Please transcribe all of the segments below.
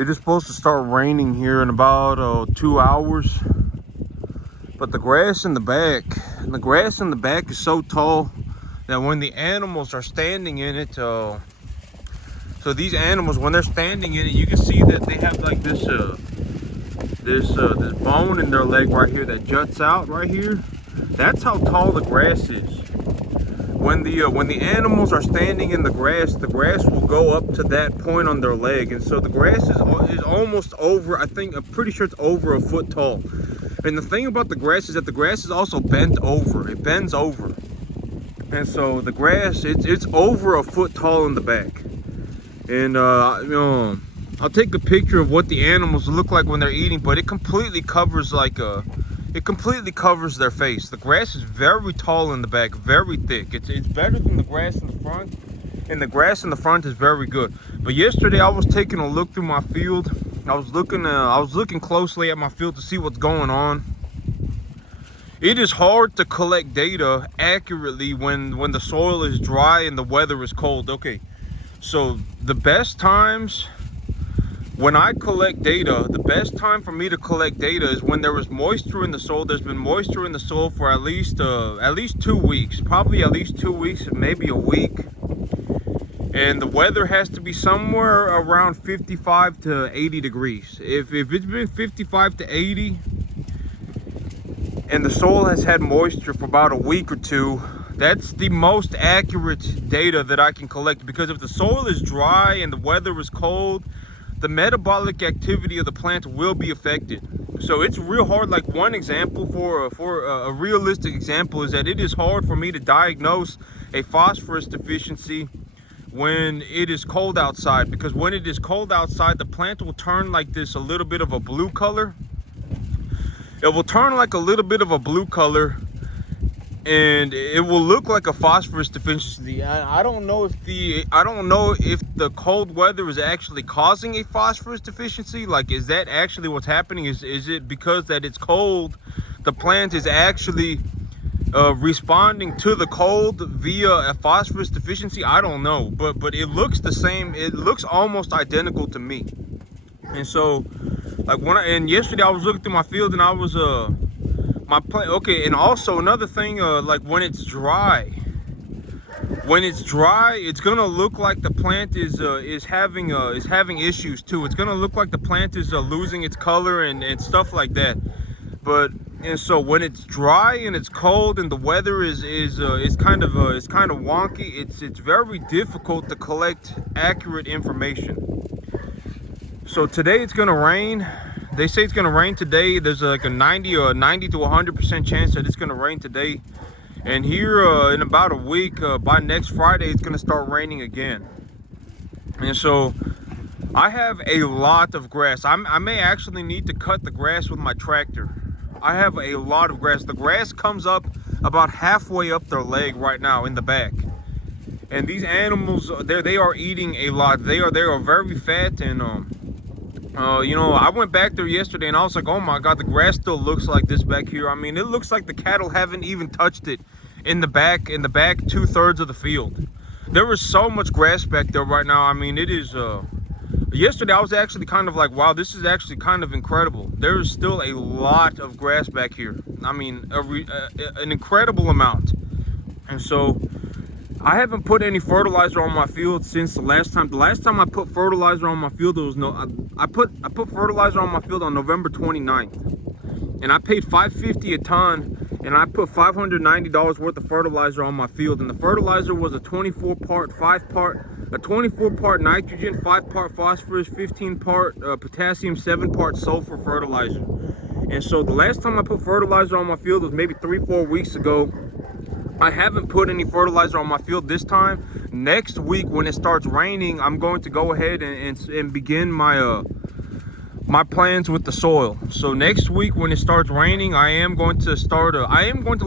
It is supposed to start raining here in about 2 hours. But the grass in the back is so tall that when the animals are standing in it, so these animals, when they're standing in it, you can see that they have like this bone in their leg right here that juts out right here. That's how tall the grass is. When the animals are standing in the grass will go up to that point on their leg, and so the grass is almost over. I'm pretty sure it's over a foot tall. And the thing about the grass is that the grass is also bent over. It bends over, and so the grass it's over a foot tall in the back. And I'll take a picture of what the animals look like when they're eating, but it completely covers their face. The grass is very tall in the back, very thick. It's better than the grass in the front, and the grass in the front is very good. But yesterday I was taking a look through my field. I was looking closely at my field to see what's going on. It is hard to collect data accurately when the soil is dry and the weather is cold. Okay, so the best times when I collect data, the best time for me to collect data is when there is moisture in the soil. There's been moisture in the soil for at least 2 weeks, probably at least 2 weeks, maybe a week. And the weather has to be somewhere around 55 to 80 degrees. If it's been 55 to 80 and the soil has had moisture for about a week or two, that's the most accurate data that I can collect. Because if the soil is dry and the weather is cold, the metabolic activity of the plant will be affected. So it's real hard. Like one example for a realistic example is that it is hard for me to diagnose a phosphorus deficiency when it is cold outside, because when it is cold outside, the plant will turn like this, a little bit of a blue color. It will turn like a little bit of a blue color, and it will look like a phosphorus deficiency. I don't know if the cold weather is actually causing a phosphorus deficiency. Like, is that actually what's happening? Is it because that it's cold, the plant is actually responding to the cold via a phosphorus deficiency? I don't know, but it looks the same. It looks almost identical to me. And so, like yesterday I was looking through my field and I was my plant. Okay, and also another thing, like when it's dry, it's gonna look like the plant is having issues too. It's gonna look like the plant is losing its color and stuff like that. And so when it's dry and it's cold and the weather is kind of wonky, it's very difficult to collect accurate information. So today it's gonna rain. They say it's gonna rain today. There's like a 90 to 100% chance that it's gonna rain today. And here in about a week, by next Friday, it's gonna start raining again. And so I have a lot of grass. I may actually need to cut the grass with my tractor. I have a lot of grass. The grass comes up about halfway up their leg right now in the back. And these animals, they are eating a lot. They are very fat, and I went back there yesterday and I was like, oh my God, the grass still looks like this back here. I mean, it looks like the cattle haven't even touched it in the back 2/3 of the field. There is so much grass back there right now. I mean, it is, yesterday I was actually kind of like, wow, this is actually kind of incredible. There is still a lot of grass back here. I mean, an incredible amount. And so I haven't put any fertilizer on my field since the last time. The last time I put fertilizer on my field, I put fertilizer on my field on November 29th. And I paid $5.50 a ton, and I put $590 worth of fertilizer on my field. And the fertilizer was a 24-part nitrogen, 5-part phosphorus, 15-part potassium, 7-part sulfur fertilizer. And so the last time I put fertilizer on my field was maybe 3-4 weeks ago. I haven't put any fertilizer on my field this time. Next week when it starts raining, I'm going to go ahead and begin my my plans with the soil. So next week when it starts raining, I am going to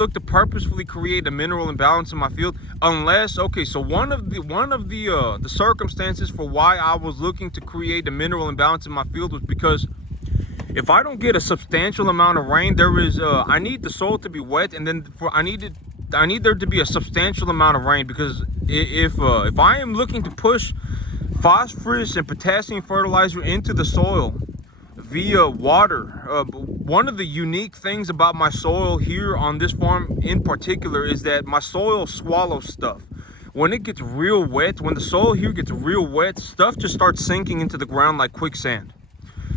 look to purposefully create a mineral imbalance in my field. Unless, okay, so one of the circumstances for why I was looking to create a mineral imbalance in my field was because if I don't get a substantial amount of rain, I need the soil to be wet, and then I need there to be a substantial amount of rain, because if I am looking to push phosphorus and potassium fertilizer into the soil via water. One of the unique things about my soil here on this farm in particular is that my soil swallows stuff. When it gets real wet, when the soil here gets real wet, stuff just starts sinking into the ground like quicksand.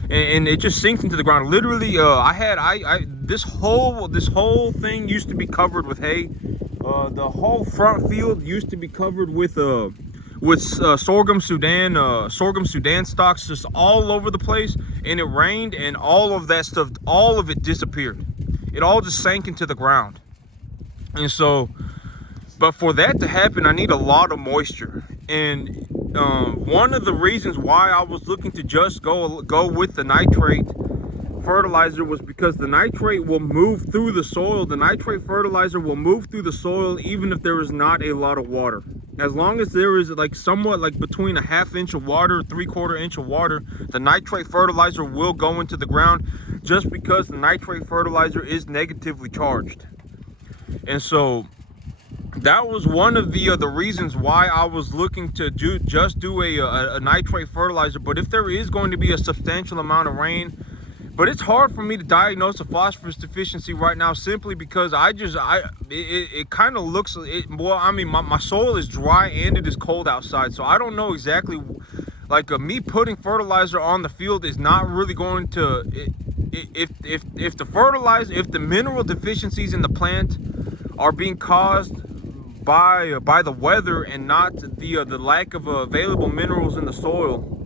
And it just sinks into the ground. Literally, this whole thing used to be covered with hay. The whole front field used to be covered with sorghum Sudan stalks just all over the place. And it rained, and all of that stuff, all of it disappeared. It all just sank into the ground. And so, but for that to happen, I need a lot of moisture. And one of the reasons why I was looking to just go with the nitrate fertilizer was because the nitrate will move through the soil. The nitrate fertilizer will move through the soil even if there is not a lot of water. As long as there is like somewhat like between a 1/2 inch of water, 3/4 inch of water, the nitrate fertilizer will go into the ground just because the nitrate fertilizer is negatively charged. And so that was one of the reasons why I was looking to do a nitrate fertilizer. But if there is going to be a substantial amount of rain, but it's hard for me to diagnose a phosphorus deficiency right now simply because it kind of looks, my soil is dry and it is cold outside. So I don't know exactly, like me putting fertilizer on the field is not really going to, if the mineral deficiencies in the plant are being caused by the weather and not the lack of available minerals in the soil,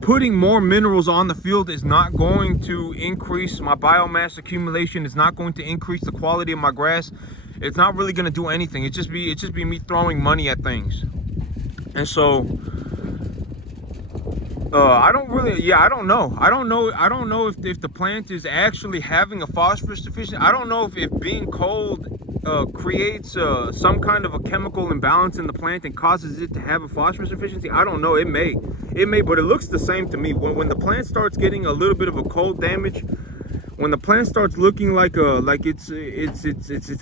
putting more minerals on the field is not going to increase my biomass accumulation. It's not going to increase the quality of my grass. It's not really going to do anything. It's just be me throwing money at things. And so I don't know if the plant is actually having a phosphorus deficiency. I don't know if being cold creates some kind of a chemical imbalance in the plant and causes it to have a phosphorus deficiency. I don't know. It may, but it looks the same to me. When the plant starts getting a little bit of a cold damage, when the plant starts looking like it's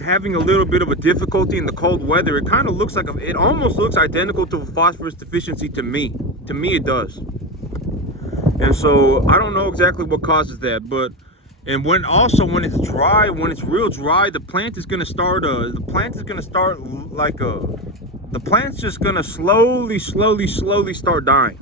having a little bit of a difficulty in the cold weather, it kind of looks like it almost looks identical to a phosphorus deficiency to me. To me, it does. And so I don't know exactly what causes that, but. And when it's dry, when it's real dry, the plant's just gonna start slowly start dying.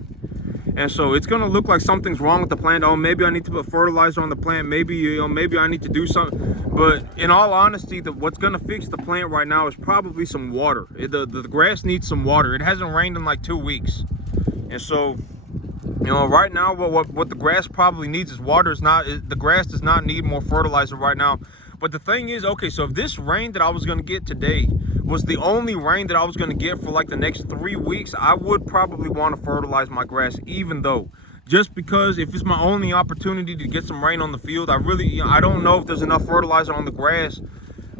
And so it's gonna look like something's wrong with the plant. Oh, maybe I need to put fertilizer on the plant. Maybe I need to do something. But in all honesty, what's gonna fix the plant right now is probably some water. The grass needs some water. It hasn't rained in like 2 weeks, and so. Right now, what the grass probably needs is water. The grass does not need more fertilizer right now. But the thing is, okay, so if this rain that I was going to get today was the only rain that I was going to get for like the next 3 weeks, I would probably want to fertilize my grass, even though, just because if it's my only opportunity to get some rain on the field, I don't know if there's enough fertilizer on the grass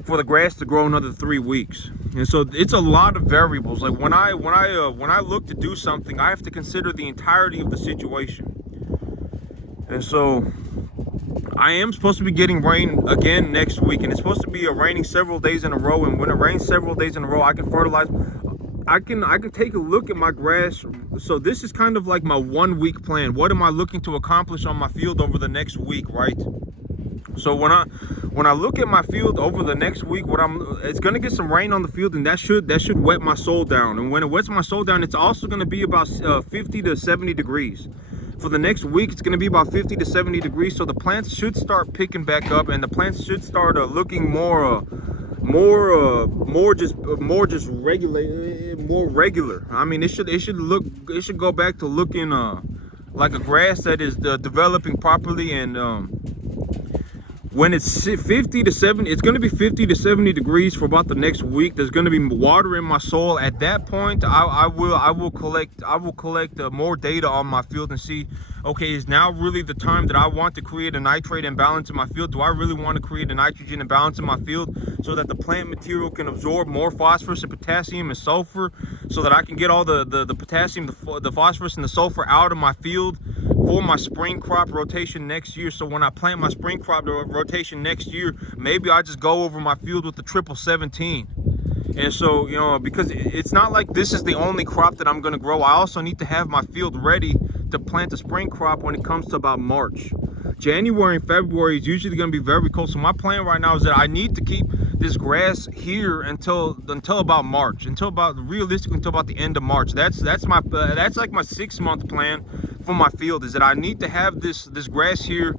for the grass to grow another 3 weeks. And so it's a lot of variables. Like when I look to do something, I have to consider the entirety of the situation. And so I am supposed to be getting rain again next week, and it's supposed to be raining several days in a row. And when it rains several days in a row, I can fertilize. I can take a look at my grass. So this is kind of like my 1 week plan. What am I looking to accomplish on my field over the next week, right? So when I look at my field over the next week, it's gonna get some rain on the field, and that should wet my soil down. And when it wets my soil down, it's also gonna be about 50 to 70 degrees. For the next week, it's gonna be about 50 to 70 degrees. So the plants should start picking back up, and the plants should start looking more regular. I mean, it should go back to looking like a grass that is developing properly. And when it's 50 to 70, it's going to be 50 to 70 degrees for about the next week. There's going to be water in my soil. At that point, I will collect more data on my field and see, okay, is now really the time that I want to create a nitrate imbalance in my field? Do I really want to create a nitrogen imbalance in my field so that the plant material can absorb more phosphorus and potassium and sulfur, so that I can get all the potassium, the phosphorus and the sulfur out of my field for my spring crop rotation next year? So when I plant my spring crop rotation next year, maybe I just go over my field with the 1717. And so, you know, because it's not like this is the only crop that I'm going to grow. I also need to have my field ready to plant a spring crop when it comes to about March. January and February is usually going to be very cold. So my plan right now is that I need to keep this grass here until about March, until about the end of March. That's like my 6-month plan for my field, is that I need to have this grass here.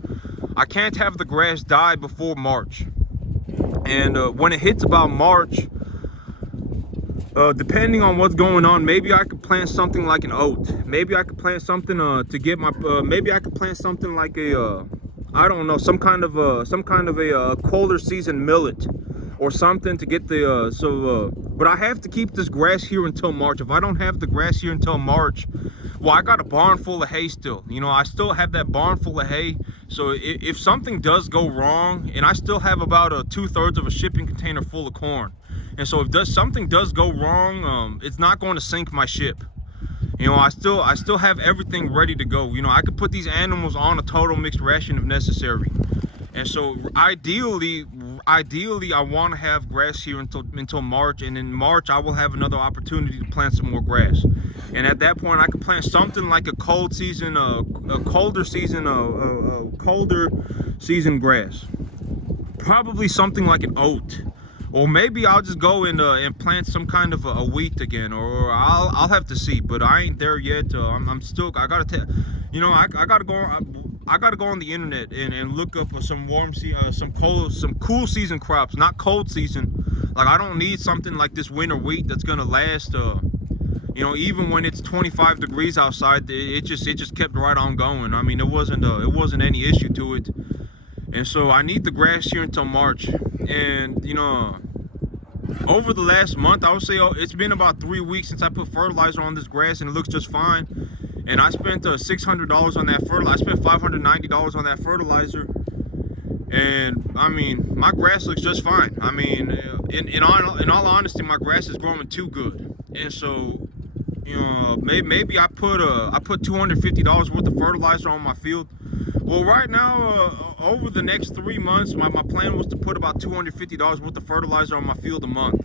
I can't have the grass die before March. And when it hits about March, depending on what's going on, maybe I could plant something like an oat. Maybe I could plant something to get my. Maybe I could plant something like a, I don't know, some kind of a colder season millet, or something to get the. But I have to keep this grass here until March. If I don't have the grass here until March, well, I got a barn full of hay still. You know, I still have that barn full of hay. So if something does go wrong, and I still have about 2/3 of a shipping container full of corn. And so if something does go wrong, it's not going to sink my ship. You know, I still have everything ready to go. You know, I could put these animals on a total mixed ration if necessary. And so ideally I want to have grass here until March, and in March I will have another opportunity to plant some more grass. And at that point I could plant something like a colder season grass. Probably something like an oat. Or maybe I'll just go and plant some kind of a wheat again, or I'll have to see. But I ain't there yet. I gotta go on the internet and look up some cool season crops, not cold season. Like, I don't need something like this winter wheat that's gonna last. You know, even when it's 25 degrees outside, it just kept right on going. I mean, it wasn't any issue to it. And so I need the grass here until March. And, you know, over the last month, I would say it's been about 3 weeks since I put fertilizer on this grass, and it looks just fine. And I spent $600 on that fertilizer. I spent $590 on that fertilizer. And, I mean, my grass looks just fine. I mean, in all honesty, my grass is growing too good. And so, you know, maybe I put $250 worth of fertilizer on my field. Well, right now, over the next 3 months, my plan was to put about $250 worth of fertilizer on my field a month,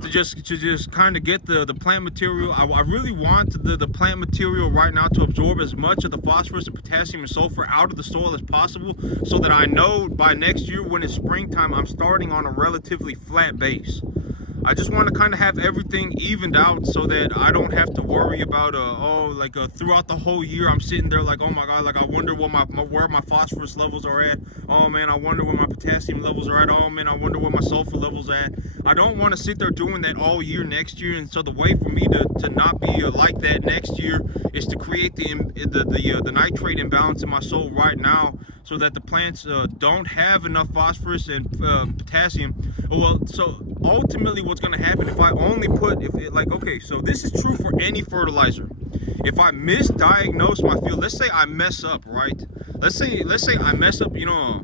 to just kind of get the plant material. I really want the plant material right now to absorb as much of the phosphorus and potassium and sulfur out of the soil as possible, so that I know by next year when it's springtime, I'm starting on a relatively flat base. I just want to kind of have everything evened out, so that I don't have to worry about throughout the whole year I'm sitting there like, oh my god, like I wonder what where my phosphorus levels are at. Oh man, I wonder where my potassium levels are at. Oh man, I wonder where my sulfur levels are at. I don't want to sit there doing that all year next year. And so the way for me to not be like that next year is to create the nitrate imbalance in my soil right now, so that the plants don't have enough phosphorus and potassium. Well, so ultimately what's going to happen if I only okay, so this is true for any fertilizer. If I misdiagnose my field, let's say I mess up, right? Let's say I mess up, you know,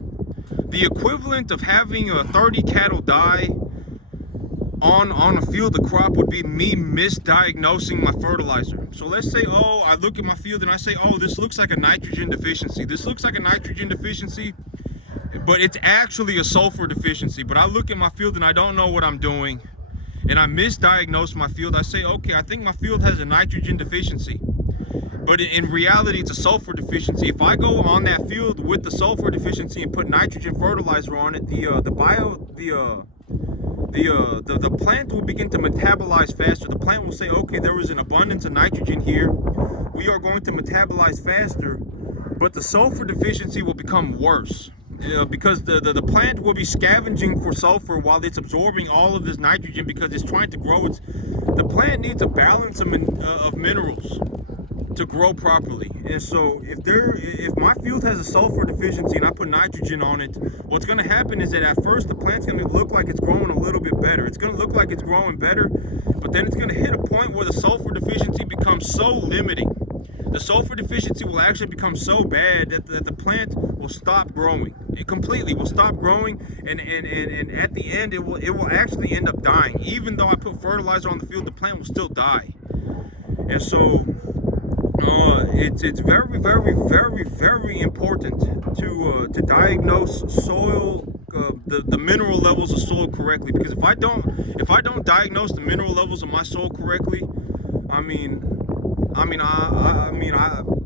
the equivalent of having 30 cattle die on a field of crop would be me misdiagnosing my fertilizer. So let's say, oh, I look at my field and I say, oh, this looks like a nitrogen deficiency. This looks like a nitrogen deficiency, but it's actually a sulfur deficiency. But I look at my field and I don't know what I'm doing, and I misdiagnose my field. I say, okay, I think my field has a nitrogen deficiency, but in reality it's a sulfur deficiency. If I go on that field with the sulfur deficiency and put nitrogen fertilizer on it, the plant will begin to metabolize faster. The plant will say, okay, there was an abundance of nitrogen here, we are going to metabolize faster, but the sulfur deficiency will become worse. Because the plant will be scavenging for sulfur while it's absorbing all of this nitrogen, because it's trying to grow. The plant needs a balance of minerals to grow properly. And so if my field has a sulfur deficiency and I put nitrogen on it, what's going to happen is that at first the plant's going to look like it's growing a little bit better. It's going to look like it's growing better, but then it's going to hit a point where the sulfur deficiency becomes so limiting. The sulfur deficiency will actually become so bad that the plant will stop growing. It completely will stop growing, and at the end it will actually end up dying. Even though I put fertilizer on the field, the plant will still die. And so it's very, very, very, very important to diagnose soil the mineral levels of soil correctly. Because if I don't diagnose the mineral levels of my soil correctly, I mean,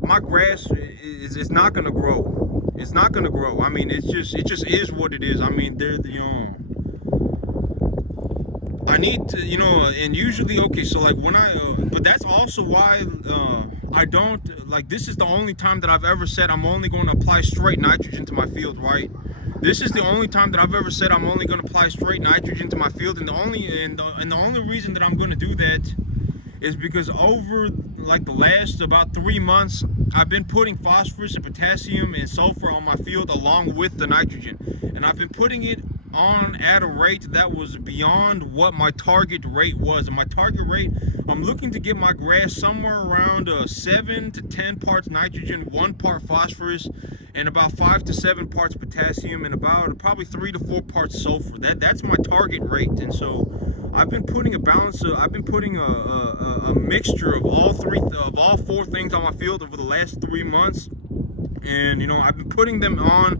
my grass is not gonna grow. It's not gonna grow. I mean, it just is what it is. I mean, I need to, and usually, okay, so like when but that's also why I don't, like, this is the only time that I've ever said I'm only going to apply straight nitrogen to my field, right? This is the only time that I've ever said I'm only going to apply straight nitrogen to my field, and the only reason that I'm going to do that is because over like the last about 3 months, I've been putting phosphorus and potassium and sulfur on my field along with the nitrogen, and I've been putting it on at a rate that was beyond what my target rate was. And my target rate, I'm looking to get my grass somewhere around 7 to 10 parts nitrogen, 1 part phosphorus, and about 5 to 7 parts potassium, and about probably 3 to 4 parts sulfur. That's my target rate. And so I've been putting I've been putting a mixture of all 4 things on my field over the last 3 months. And I've been putting them on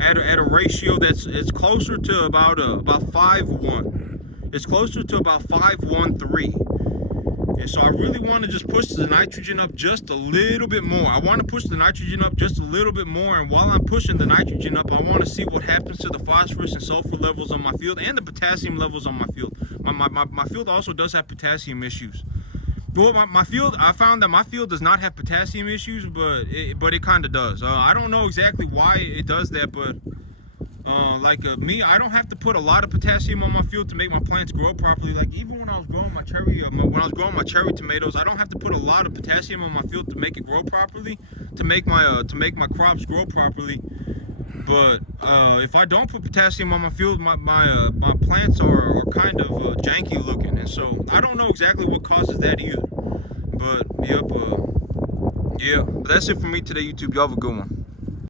at a ratio that's closer to about 5:1. It's closer to about 5:1:3. And so I really want to just push the nitrogen up just a little bit more. I want to push the nitrogen up just a little bit more. And while I'm pushing the nitrogen up, I want to see what happens to the phosphorus and sulfur levels on my field and the potassium levels on my field. My field also does have potassium issues. Well, my field, I found that my field does not have potassium issues, but it kind of does. I don't know exactly why it does that, but me, I don't have to put a lot of potassium on my field to make my plants grow properly. Like even when I was growing my cherry tomatoes, I don't have to put a lot of potassium on my field to make it grow properly, to make my crops grow properly. But if I don't put potassium on my field, my plants are kind of janky looking, and so I don't know exactly what causes that either. But yep, yeah. But that's it for me today, YouTube. Y'all have a good one.